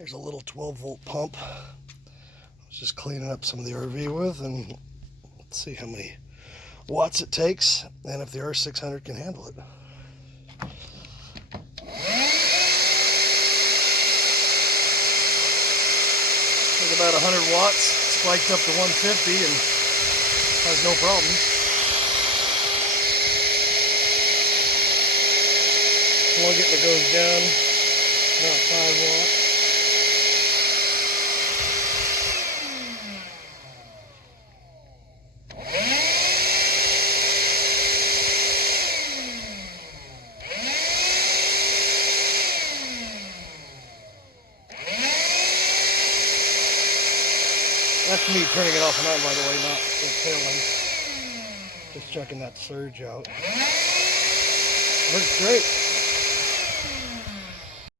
There's a little 12-volt pump. I was just cleaning up some of the RV with, and let's see how many watts it takes and if the R600 can handle it. It's about 100 watts, spiked up to 150 and has no problem. Plug it and it goes down about 5 watts. That's me turning it off and on, by the way, not it failing. Just checking that surge out. Works great.